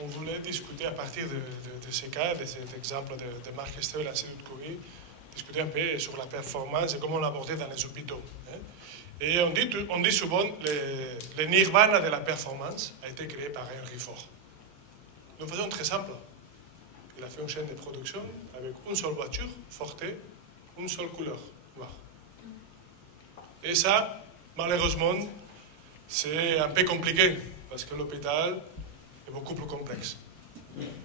on voulait discuter à partir de ces cas, de cet exemple de Marc Estève et l'Institut de Curie, discuter un peu sur la performance et comment on l'abordait dans les hôpitaux. Et on dit souvent que le nirvana de la performance a été créé par Henry Ford. Nous faisons très simple. Il a fait une chaîne de production avec une seule voiture, Forte, une seule couleur, noire. Et ça, malheureusement, c'est un peu compliqué, parce que l'hôpital est beaucoup plus complexe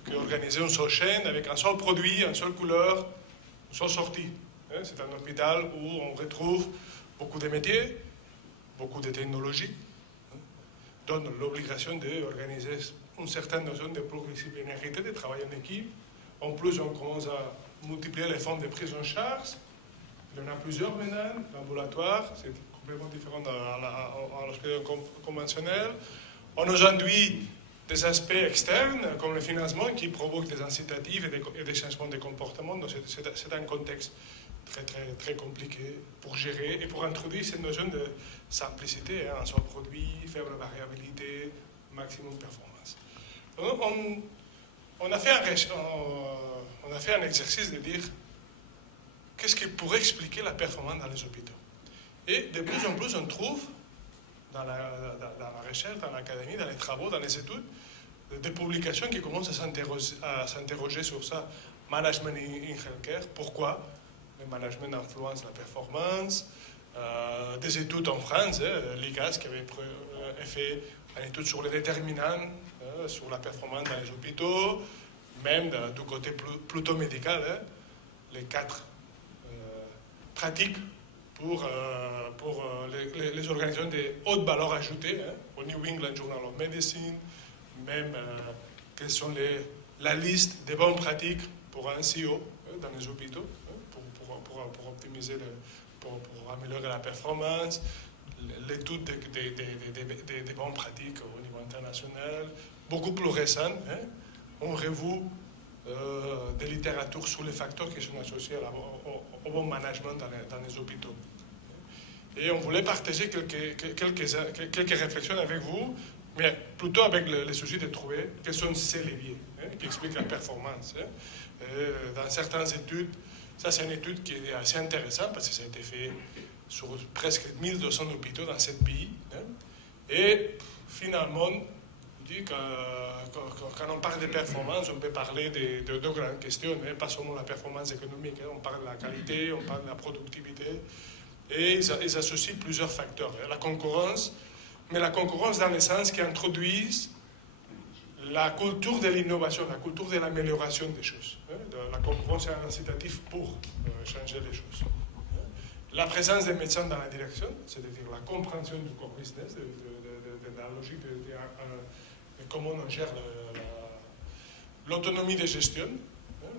qu'organiser une seule chaîne avec un seul produit, une seule couleur, une seule sortie. C'est un hôpital où on retrouve beaucoup de métiers, beaucoup de technologies, donne l'obligation d'organiser une certaine notion de progressivité, de travail en équipe. En plus, on commence à multiplier les formes de prise en charge. Il y en a plusieurs maintenant, l'ambulatoire, c'est complètement différent à l'hôpital conventionnel. On nous induit des aspects externes, comme le financement, qui provoquent des incitatifs et des changements de comportement. Donc c'est un contexte très compliqué pour gérer et pour introduire cette notion de simplicité, un seul produit, faible variabilité, maximum performance. Donc on a fait un exercice de dire qu'est-ce qui pourrait expliquer la performance dans les hôpitaux. Et de plus en plus, on trouve dans la recherche, dans l'académie, dans les travaux, dans les études, des publications qui commencent à s'interroger sur ça. Management in healthcare, pourquoi le management influence la performance. Des études en France, l'IGAS qui avait fait une étude sur les déterminants, sur la performance dans les hôpitaux, même du côté plutôt médical, les 4 pratiques pour les organisations de haute valeur ajoutée, au New England Journal of Medicine, même quelles sont la liste des bonnes pratiques pour un CEO dans les hôpitaux, pour optimiser, pour améliorer la performance, l'étude des bonnes pratiques au niveau international, beaucoup plus récente, on revoit des littératures sur les facteurs qui sont associés au bon management dans les hôpitaux. Et on voulait partager quelques réflexions avec vous, mais plutôt avec le souci de trouver quels sont ces leviers qui expliquent la performance. Dans certaines études, ça c'est une étude qui est assez intéressante parce que ça a été fait sur presque 1200 hôpitaux dans 7 pays. Et finalement, je dis que quand on parle de performance, on peut parler de 2 grandes questions, pas seulement la performance économique, on parle de la qualité, on parle de la productivité, et ils associent plusieurs facteurs. La concurrence, mais la concurrence dans le sens qui introduisent la culture de l'innovation, la culture de l'amélioration des choses. La concurrence est un incitatif pour changer les choses. La présence des médecins dans la direction, c'est-à-dire la compréhension du core business, de la logique de comment on gère l'autonomie de gestion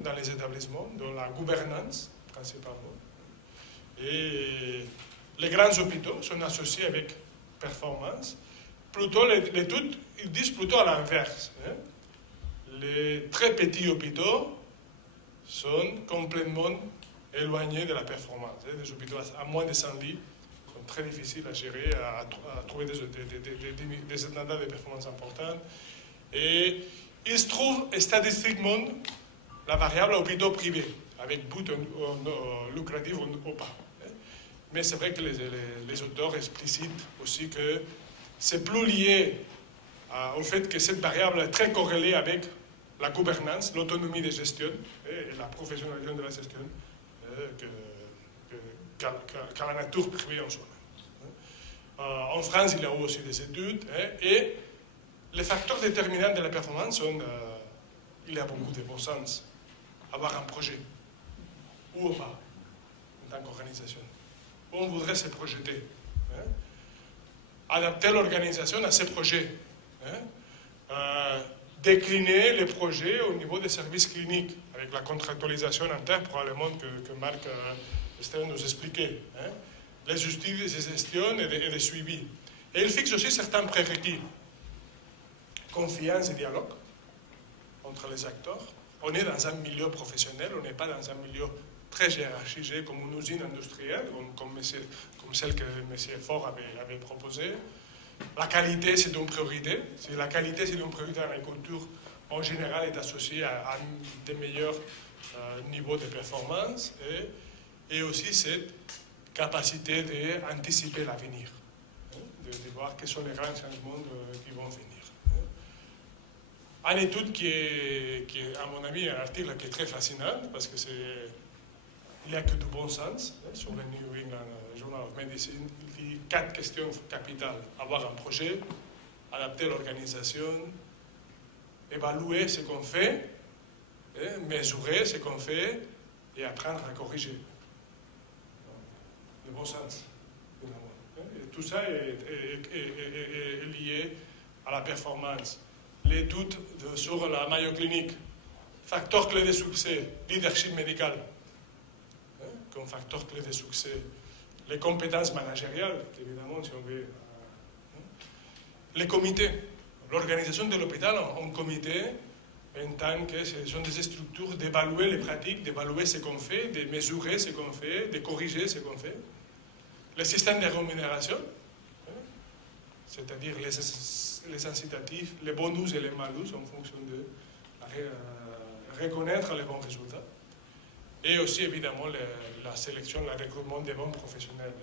dans les établissements, dans la gouvernance principalement. Et les grands hôpitaux sont associés avec performance. Plutôt, l'étude, ils disent plutôt à l'inverse. Les très petits hôpitaux sont complètement éloignés de la performance. Des hôpitaux à moins de 100 lits sont très difficiles à gérer, à trouver des standards de performance importants. Et il se trouve statistiquement la variable hôpitaux privés, avec but lucratif ou pas. Mais c'est vrai que les auteurs explicitent aussi que c'est plus lié au fait que cette variable est très corrélée avec la gouvernance, l'autonomie de gestion et la professionnalisation de la gestion qu'à la nature privée en soi. En France, il y a aussi des études et les facteurs déterminants de la performance sont, il y a beaucoup de bon sens. Avoir un projet, ou pas, en tant qu'organisation. Où on voudrait se projeter. Adapter l'organisation à ces projets. Décliner les projets au niveau des services cliniques, avec la contractualisation interne, probablement que Marc Estève nous expliquait. Les outils de gestion et de suivi. Et il fixe aussi certains prérequis. Confiance et dialogue entre les acteurs. On est dans un milieu professionnel, on n'est pas dans un milieu très hiérarchisé comme une usine industrielle, comme celle que M. Faure avait proposée. La qualité, c'est une priorité. Si la qualité, c'est une priorité dans l'agriculture, en général, est associé à des meilleurs niveaux de performance et aussi cette capacité d'anticiper l'avenir, de voir quels sont les grands changements qui vont venir. Une étude qui est, à mon avis, un article qui est très fascinant parce que il n'y a que du bon sens sur le New England Journal of Medicine. Il dit 4 questions capitales. Avoir un projet, adapter l'organisation, évaluer ce qu'on fait, mesurer ce qu'on fait et apprendre à corriger. Le bon sens, finalement. Et tout ça est lié à la performance. L'étude sur la Mayo Clinic, facteur clé de succès, leadership médical, comme facteur clé de succès. Les compétences managériales, évidemment, si on veut. Les comités. L'organisation de l'hôpital en comité, en tant que ce sont des structures d'évaluer les pratiques, d'évaluer ce qu'on fait, de mesurer ce qu'on fait, de corriger ce qu'on fait. Le système de rémunération, c'est-à-dire les incitatifs, les bonus et les malus en fonction de reconnaître les bons résultats. Et aussi, évidemment, la sélection, le recrutement des bons professionnels.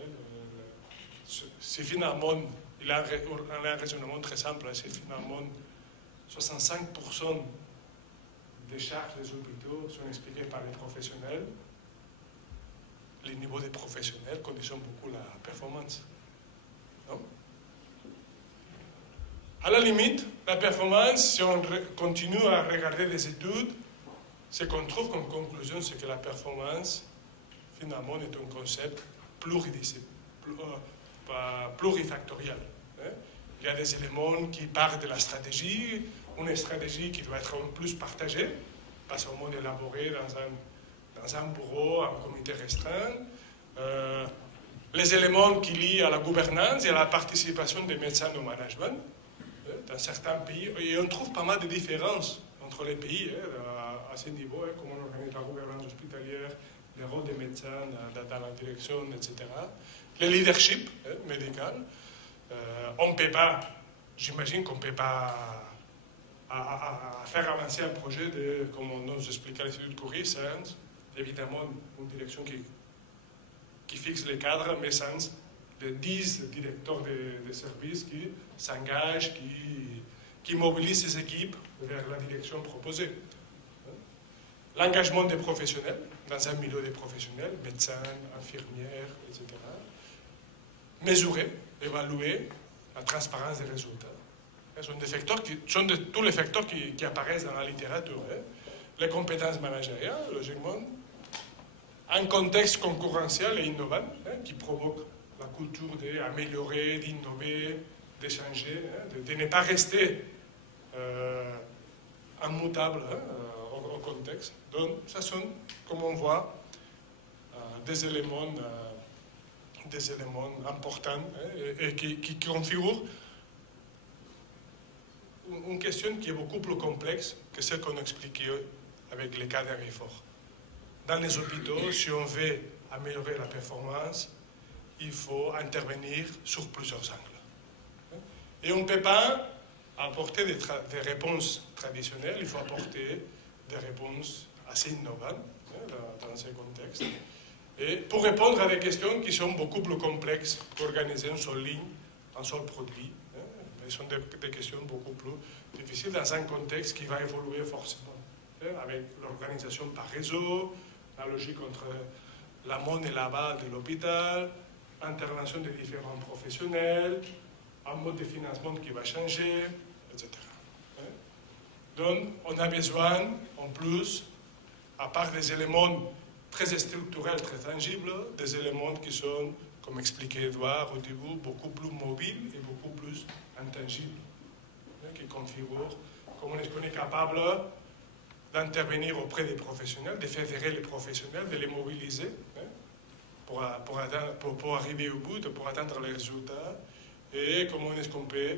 C'est finalement, il a un raisonnement très simple, c'est finalement 65% des charges des hôpitaux sont expliquées par les professionnels. Les niveaux des professionnels conditionnent beaucoup la performance. Non? À la limite, la performance, si on continue à regarder les études, ce qu'on trouve comme conclusion, c'est que la performance, finalement, est un concept plurifactoriel. Il y a des éléments qui partent de la stratégie, une stratégie qui doit être en plus partagée, pas seulement élaborée dans un bureau, un comité restreint. Les éléments qui lient à la gouvernance et à la participation des médecins au management. Dans certains pays, et on trouve pas mal de différences entre les pays à ce niveau, comment on organise la gouvernance hospitalière, le rôle des médecins dans la direction, etc. Le leadership médical. On ne peut pas, j'imagine qu'on ne peut pas faire avancer un projet comme on nous expliquait à l'Institut de Curie, sans évidemment une direction qui fixe les cadres, mais sans de 10 directeurs de services qui s'engagent, qui mobilisent ces équipes vers la direction proposée. L'engagement des professionnels, dans un milieu des professionnels, médecins, infirmières, etc. Mesurer, évaluer la transparence des résultats. Ce sont des facteurs tous les facteurs qui apparaissent dans la littérature. Les compétences managériales, logiquement, un contexte concurrentiel et innovant qui provoque la culture d'améliorer, d'innover, d'échanger, de ne pas rester immutable au contexte. Donc, ça sont, comme on voit, des éléments importants et qui configurent une question qui est beaucoup plus complexe que celle qu'on expliquait avec les cas d'un effort. Dans les hôpitaux, si on veut améliorer la performance, il faut intervenir sur plusieurs angles. Et on ne peut pas apporter des réponses traditionnelles, il faut apporter des réponses assez innovantes dans ces contextes. Et pour répondre à des questions qui sont beaucoup plus complexes qu'organiser une seule ligne, un seul produit. Ce sont des questions beaucoup plus difficiles dans un contexte qui va évoluer forcément, avec l'organisation par réseau, la logique entre l'amont et l'aval de l'hôpital, l'intervention des différents professionnels, un mode de financement qui va changer, etc. Donc, on a besoin, en plus, à part des éléments très structurels, très tangibles, des éléments qui sont, comme expliquait Edouard au début, beaucoup plus mobiles et beaucoup plus intangibles, qui configurent comment est-ce qu'on est capable d'intervenir auprès des professionnels, de fédérer les professionnels, de les mobiliser pour arriver au bout, pour atteindre les résultats, et comment est-ce qu'on peut,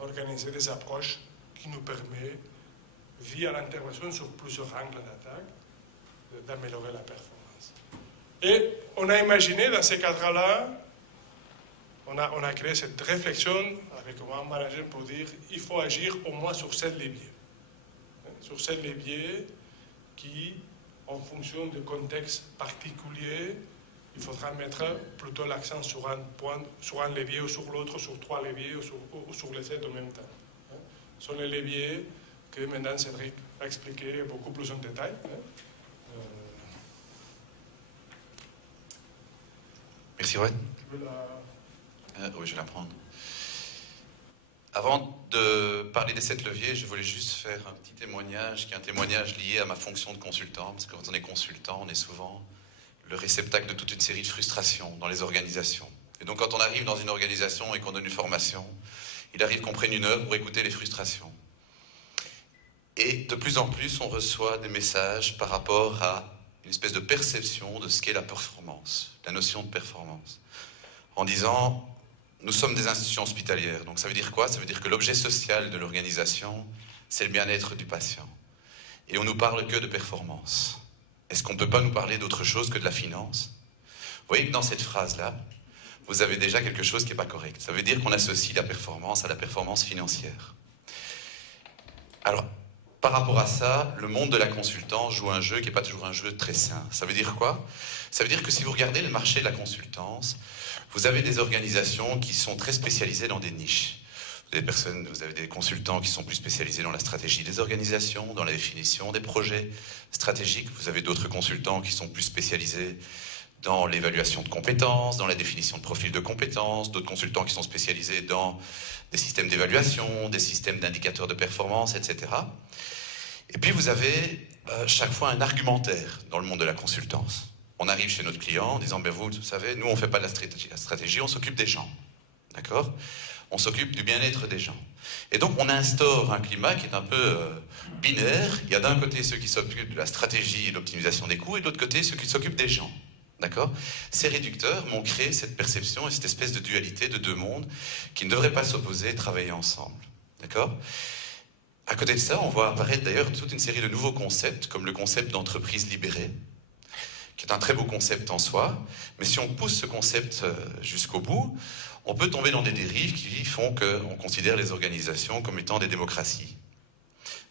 organiser des approches qui nous permettent, via l'intervention sur plusieurs angles d'attaque, d'améliorer la performance. Et on a imaginé dans ces cadres-là on a créé cette réflexion avec un manager pour dire il faut agir au moins sur 7 leviers. Sur 7 leviers qui, en fonction du contexte particulier, il faudra mettre plutôt l'accent sur un point, sur un levier ou sur l'autre, sur 3 leviers ou sur les 7 en même temps. Ce sont les leviers que maintenant Cédric a expliqué beaucoup plus en détail. Merci, ouais. Oui, je vais la prendre. Avant de parler des 7 leviers, je voulais juste faire un petit témoignage, qui est un témoignage lié à ma fonction de consultant, parce que quand on est consultant, on est souvent le réceptacle de toute une série de frustrations dans les organisations. Et donc quand on arrive dans une organisation et qu'on donne une formation, il arrive qu'on prenne une heure pour écouter les frustrations. Et de plus en plus, on reçoit des messages par rapport à une espèce de perception de ce qu'est la performance, la notion de performance. En disant, nous sommes des institutions hospitalières, donc ça veut dire quoi? Ça veut dire que l'objet social de l'organisation, c'est le bien-être du patient. Et on nous parle que de performance. Est-ce qu'on ne peut pas nous parler d'autre chose que de la finance? Vous voyez que dans cette phrase-là, vous avez déjà quelque chose qui n'est pas correct. Ça veut dire qu'on associe la performance à la performance financière. Alors, par rapport à ça, le monde de la consultance joue un jeu qui n'est pas toujours un jeu très sain. Ça veut dire quoi? Ça veut dire que si vous regardez le marché de la consultance, vous avez des organisations qui sont très spécialisées dans des niches. Vous avez des consultants qui sont plus spécialisés dans la stratégie des organisations, dans la définition des projets stratégiques. Vous avez d'autres consultants qui sont plus spécialisés dans l'évaluation de compétences, dans la définition de profils de compétences, d'autres consultants qui sont spécialisés dans des systèmes d'évaluation, des systèmes d'indicateurs de performance, etc. Et puis vous avez chaque fois un argumentaire dans le monde de la consultance. On arrive chez notre client en disant, ben vous savez, nous on ne fait pas de la stratégie, on s'occupe des gens. D'accord ? On s'occupe du bien-être des gens. Et donc on instaure un climat qui est un peu binaire. Il y a d'un côté ceux qui s'occupent de la stratégie et de l'optimisation des coûts, et de l'autre côté ceux qui s'occupent des gens. D'accord ? Ces réducteurs m'ont créé cette perception et cette espèce de dualité de deux mondes qui ne devraient pas s'opposer et travailler ensemble. D'accord ? À côté de ça, on voit apparaître d'ailleurs toute une série de nouveaux concepts, comme le concept d'entreprise libérée, qui est un très beau concept en soi, mais si on pousse ce concept jusqu'au bout, on peut tomber dans des dérives qui font qu'on considère les organisations comme étant des démocraties.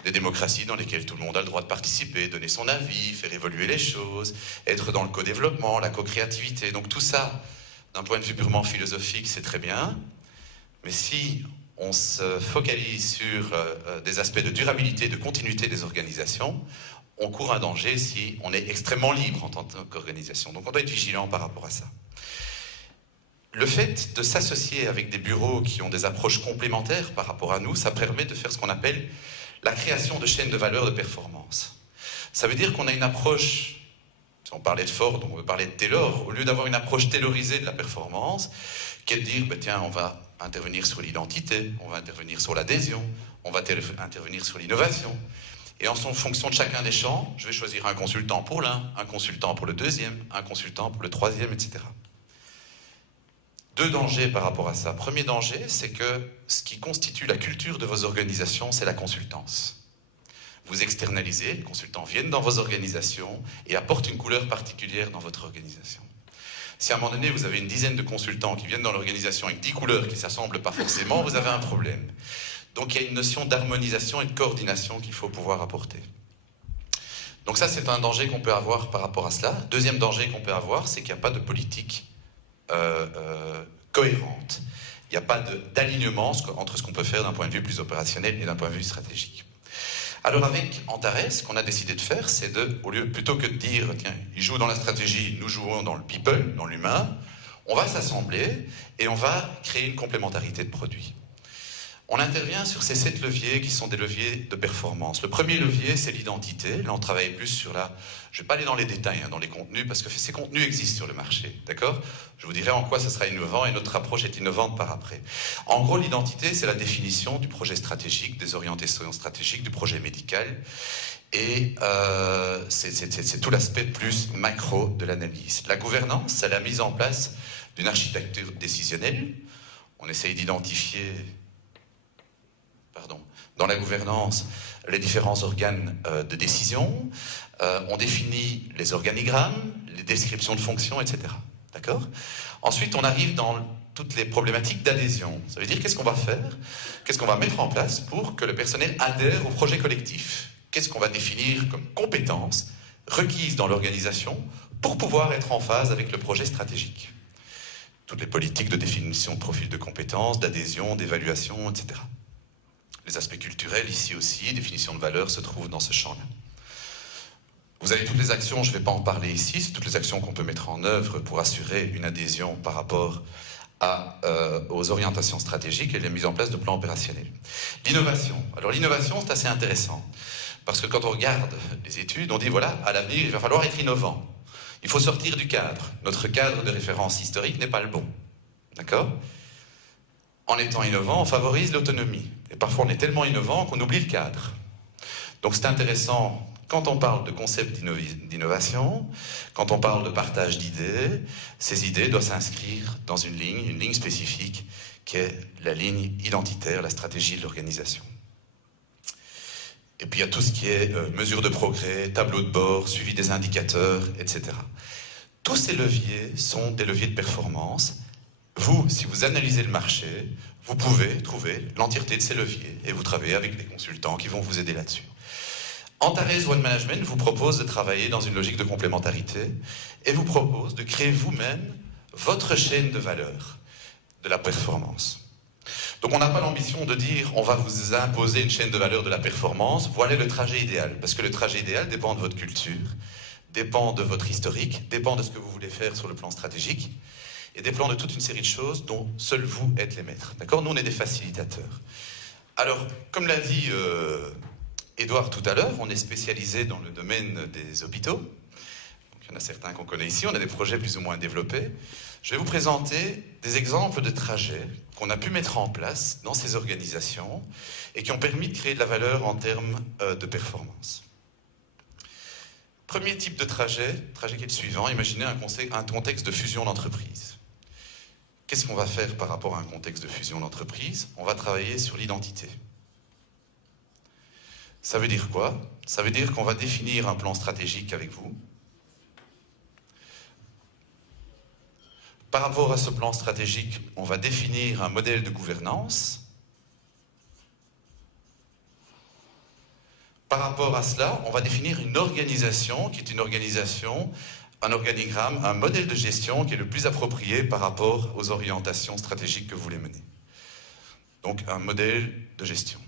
Des démocraties dans lesquelles tout le monde a le droit de participer, donner son avis, faire évoluer les choses, être dans le co-développement, la co-créativité. Donc tout ça, d'un point de vue purement philosophique, c'est très bien, mais si on se focalise sur des aspects de durabilité, de continuité des organisations, on court un danger si on est extrêmement libre en tant qu'organisation. Donc on doit être vigilant par rapport à ça. Le fait de s'associer avec des bureaux qui ont des approches complémentaires par rapport à nous, ça permet de faire ce qu'on appelle la création de chaînes de valeur de performance. Ça veut dire qu'on a une approche, si on parlait de Ford, on veut parler de Taylor, au lieu d'avoir une approche taylorisée de la performance, qui est de dire, ben tiens, on va intervenir sur l'identité, on va intervenir sur l'adhésion, on va intervenir sur l'innovation. Et en fonction de chacun des champs, je vais choisir un consultant pour l'un, un consultant pour le deuxième, un consultant pour le troisième, etc. Deux dangers par rapport à ça. Premier danger, c'est que ce qui constitue la culture de vos organisations, c'est la consultance. Vous externalisez, les consultants viennent dans vos organisations et apportent une couleur particulière dans votre organisation. Si à un moment donné, vous avez une dizaine de consultants qui viennent dans l'organisation avec 10 couleurs qui ne s'assemblent pas forcément, vous avez un problème. Donc il y a une notion d'harmonisation et de coordination qu'il faut pouvoir apporter. Donc ça, c'est un danger qu'on peut avoir par rapport à cela. Deuxième danger qu'on peut avoir, c'est qu'il n'y a pas de politique cohérente. Il n'y a pas d'alignement entre ce qu'on peut faire d'un point de vue plus opérationnel et d'un point de vue stratégique. Alors avec Antares, ce qu'on a décidé de faire, c'est plutôt que de dire, tiens, ils jouent dans la stratégie, nous jouons dans le people, dans l'humain, on va s'assembler et on va créer une complémentarité de produits. On intervient sur ces 7 leviers qui sont des leviers de performance. Le premier levier, c'est l'identité. Là, on travaille plus sur la... Je ne vais pas aller dans les détails, dans les contenus, parce que ces contenus existent sur le marché, d'accord ? Je vous dirai en quoi ce sera innovant, et notre approche est innovante par après. En gros, l'identité, c'est la définition du projet stratégique, des orientations stratégiques, du projet médical, et c'est tout l'aspect plus macro de l'analyse. La gouvernance, c'est la mise en place d'une architecture décisionnelle. On essaye d'identifier... dans la gouvernance, les différents organes de décision, on définit les organigrammes, les descriptions de fonctions, etc. D'accord ? Ensuite, on arrive dans toutes les problématiques d'adhésion. Ça veut dire qu'est-ce qu'on va faire, qu'est-ce qu'on va mettre en place pour que le personnel adhère au projet collectif. Qu'est-ce qu'on va définir comme compétences requises dans l'organisation pour pouvoir être en phase avec le projet stratégique. Toutes les politiques de définition de profil de compétences, d'adhésion, d'évaluation, etc. Les aspects culturels, ici aussi, définition de valeur, se trouvent dans ce champ-là. Vous avez toutes les actions, je ne vais pas en parler ici, c'est toutes les actions qu'on peut mettre en œuvre pour assurer une adhésion par rapport aux orientations stratégiques et la mise en place de plans opérationnels. L'innovation. Alors l'innovation, c'est assez intéressant, parce que quand on regarde les études, on dit voilà, à l'avenir, il va falloir être innovant. Il faut sortir du cadre. Notre cadre de référence historique n'est pas le bon. D'accord ? En étant innovant, on favorise l'autonomie. Et parfois, on est tellement innovant qu'on oublie le cadre. Donc c'est intéressant, quand on parle de concept d'innovation, quand on parle de partage d'idées, ces idées doivent s'inscrire dans une ligne spécifique, qui est la ligne identitaire, la stratégie de l'organisation. Et puis il y a tout ce qui est mesure de progrès, tableau de bord, suivi des indicateurs, etc. Tous ces leviers sont des leviers de performance. Vous, si vous analysez le marché, vous pouvez trouver l'entièreté de ces leviers et vous travaillez avec des consultants qui vont vous aider là-dessus. Antares One Management vous propose de travailler dans une logique de complémentarité et vous propose de créer vous-même votre chaîne de valeur de la performance. Donc on n'a pas l'ambition de dire on va vous imposer une chaîne de valeur de la performance, voilà le trajet idéal. Parce que le trajet idéal dépend de votre culture, dépend de votre historique, dépend de ce que vous voulez faire sur le plan stratégique et dépend de toute une série de choses dont seuls vous êtes les maîtres. D'accord ? Nous on est des facilitateurs. Alors, comme l'a dit Édouard tout à l'heure, on est spécialisé dans le domaine des hôpitaux. Donc, il y en a certains qu'on connaît ici, on a des projets plus ou moins développés. Je vais vous présenter des exemples de trajets qu'on a pu mettre en place dans ces organisations et qui ont permis de créer de la valeur en termes de performance. Premier type de trajet qui est le suivant. Imaginez un contexte de fusion d'entreprise. Qu'est-ce qu'on va faire par rapport à un contexte de fusion d'entreprise ? On va travailler sur l'identité. Ça veut dire quoi ? Ça veut dire qu'on va définir un plan stratégique avec vous. Par rapport à ce plan stratégique, on va définir un modèle de gouvernance. Par rapport à cela, on va définir une organisation qui est une organisation, un organigramme, un modèle de gestion qui est le plus approprié par rapport aux orientations stratégiques que vous voulez mener. Donc un modèle de gestion.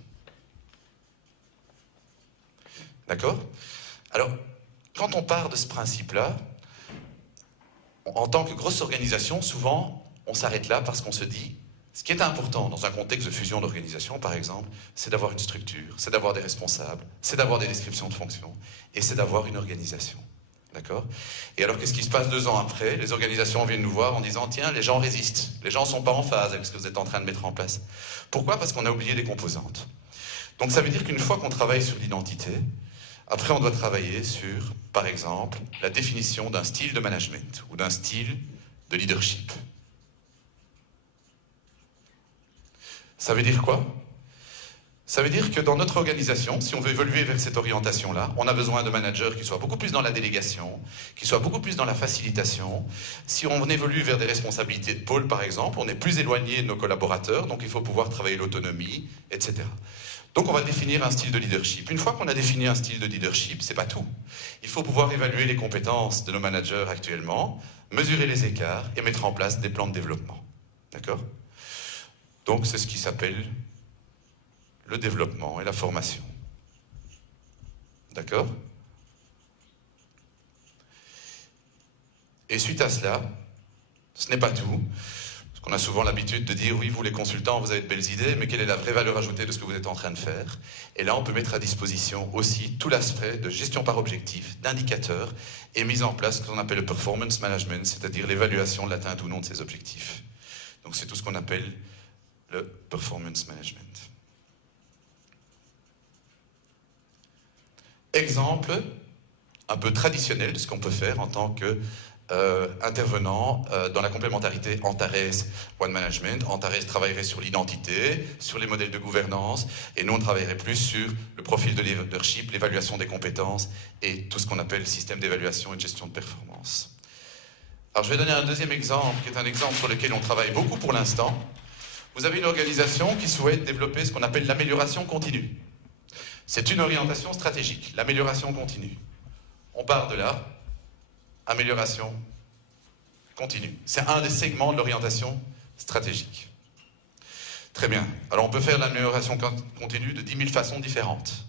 D'accord ? Alors, quand on part de ce principe-là, en tant que grosse organisation, souvent, on s'arrête là parce qu'on se dit, ce qui est important dans un contexte de fusion d'organisation, par exemple, c'est d'avoir une structure, c'est d'avoir des responsables, c'est d'avoir des descriptions de fonctions, et c'est d'avoir une organisation. D'accord ? Et alors, qu'est-ce qui se passe 2 ans après ? Les organisations viennent nous voir en disant, tiens, les gens résistent, les gens ne sont pas en phase avec ce que vous êtes en train de mettre en place. Pourquoi ? Parce qu'on a oublié des composantes. Donc ça veut dire qu'une fois qu'on travaille sur l'identité, après, on doit travailler sur, par exemple, la définition d'un style de management ou d'un style de leadership. Ça veut dire quoi ? Ça veut dire que dans notre organisation, si on veut évoluer vers cette orientation-là, on a besoin de managers qui soient beaucoup plus dans la délégation, qui soient beaucoup plus dans la facilitation. Si on évolue vers des responsabilités de pôle, par exemple, on est plus éloigné de nos collaborateurs, donc il faut pouvoir travailler l'autonomie, etc. Donc on va définir un style de leadership. Une fois qu'on a défini un style de leadership, c'est pas tout. Il faut pouvoir évaluer les compétences de nos managers actuellement, mesurer les écarts et mettre en place des plans de développement. D'accord ? Donc c'est ce qui s'appelle le développement et la formation. D'accord ? Et suite à cela, ce n'est pas tout. On a souvent l'habitude de dire, oui, vous les consultants, vous avez de belles idées, mais quelle est la vraie valeur ajoutée de ce que vous êtes en train de faire ? Et là, on peut mettre à disposition aussi tout l'aspect de gestion par objectif, d'indicateurs, et mise en place ce qu'on appelle le performance management, c'est-à-dire l'évaluation de l'atteinte ou non de ces objectifs. Donc c'est tout ce qu'on appelle le performance management. Exemple un peu traditionnel de ce qu'on peut faire en tant que intervenant dans la complémentarité Antares One Management. Antares travaillerait sur l'identité, sur les modèles de gouvernance, et nous on travaillerait plus sur le profil de leadership, l'évaluation des compétences et tout ce qu'on appelle le système d'évaluation et de gestion de performance. Alors je vais donner un deuxième exemple, qui est un exemple sur lequel on travaille beaucoup pour l'instant. Vous avez une organisation qui souhaite développer ce qu'on appelle l'amélioration continue. C'est une orientation stratégique, l'amélioration continue. On part de là, amélioration continue. C'est un des segments de l'orientation stratégique. Très bien. Alors on peut faire l'amélioration continue de 10 000 façons différentes.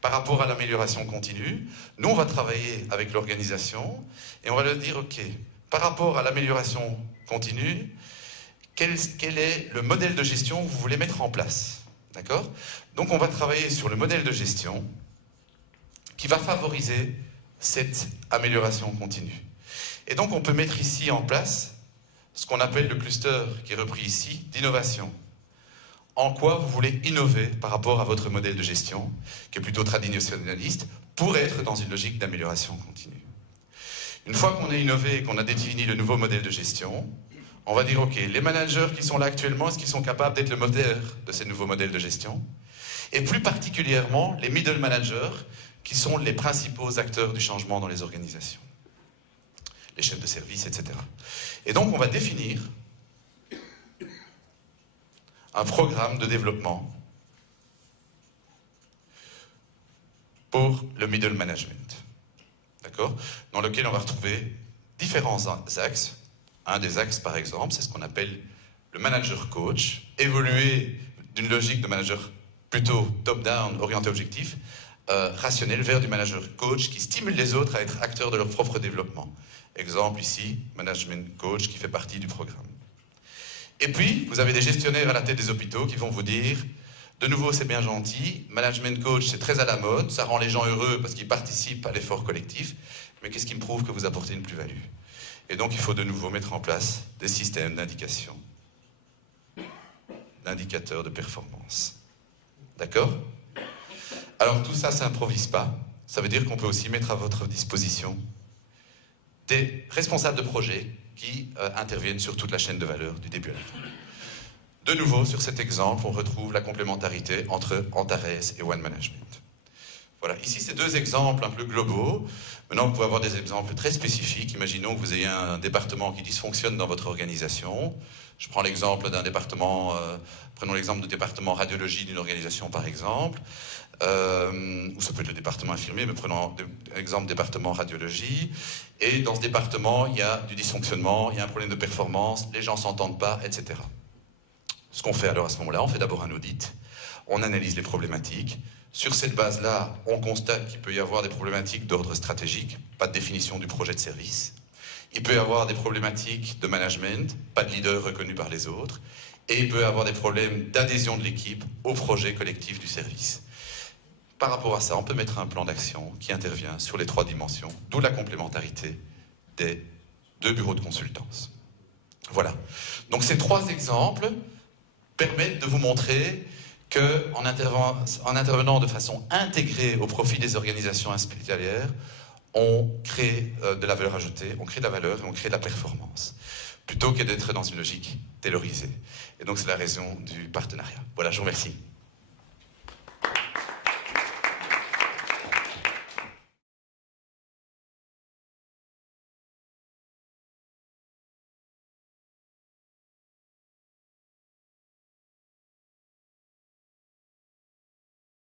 Par rapport à l'amélioration continue, nous on va travailler avec l'organisation et on va leur dire, ok, par rapport à l'amélioration continue, quel est le modèle de gestion que vous voulez mettre en place? D'accord? Donc on va travailler sur le modèle de gestion qui va favoriser cette amélioration continue. Et donc on peut mettre ici en place ce qu'on appelle le cluster, qui est repris ici, d'innovation. En quoi vous voulez innover par rapport à votre modèle de gestion, qui est plutôt traditionnaliste, pour être dans une logique d'amélioration continue. Une fois qu'on a innové et qu'on a défini le nouveau modèle de gestion, on va dire, ok, les managers qui sont là actuellement, est-ce qu'ils sont capables d'être le moteur de ces nouveaux modèles de gestion? Et plus particulièrement, les middle managers, qui sont les principaux acteurs du changement dans les organisations. Les chefs de service, etc. Et donc, on va définir un programme de développement pour le middle management, d'accord? Dans lequel on va retrouver différents axes. Un des axes, par exemple, c'est ce qu'on appelle le manager coach, évoluer d'une logique de manager plutôt top-down, orienté objectif, rationnel, vers du manager coach qui stimule les autres à être acteurs de leur propre développement. Exemple ici, management coach qui fait partie du programme. Et puis, vous avez des gestionnaires à la tête des hôpitaux qui vont vous dire, de nouveau, c'est bien gentil, management coach, c'est très à la mode, ça rend les gens heureux parce qu'ils participent à l'effort collectif, mais qu'est-ce qui me prouve que vous apportez une plus-value? Et donc, il faut de nouveau mettre en place des systèmes d'indication, d'indicateurs de performance. D'accord? Alors, tout ça, ça n'improvise pas. Ça veut dire qu'on peut aussi mettre à votre disposition des responsables de projet qui interviennent sur toute la chaîne de valeur du début à la fin. De nouveau, sur cet exemple, on retrouve la complémentarité entre Antares et One Management. Voilà, ici, c'est deux exemples un peu globaux. Maintenant, vous pouvez avoir des exemples très spécifiques. Imaginons que vous ayez un département qui dysfonctionne dans votre organisation. Je prends l'exemple d'un département, prenons l'exemple de département radiologie d'une organisation, par exemple. Ou ça peut être le département infirmier, mais prenons l'exemple département radiologie. Et dans ce département, il y a du dysfonctionnement, il y a un problème de performance, les gens ne s'entendent pas, etc. Ce qu'on fait alors à ce moment-là, on fait d'abord un audit, on analyse les problématiques. Sur cette base-là, on constate qu'il peut y avoir des problématiques d'ordre stratégique, pas de définition du projet de service. Il peut y avoir des problématiques de management, pas de leader reconnu par les autres. Et il peut y avoir des problèmes d'adhésion de l'équipe au projet collectif du service. Par rapport à ça, on peut mettre un plan d'action qui intervient sur les trois dimensions, d'où la complémentarité des deux bureaux de consultance. Voilà. Donc ces trois exemples permettent de vous montrer qu'en intervenant de façon intégrée au profit des organisations hospitalières, on crée de la valeur ajoutée, on crée de la valeur et on crée de la performance, plutôt que d'être dans une logique taylorisée. Et donc c'est la raison du partenariat. Voilà, je vous remercie.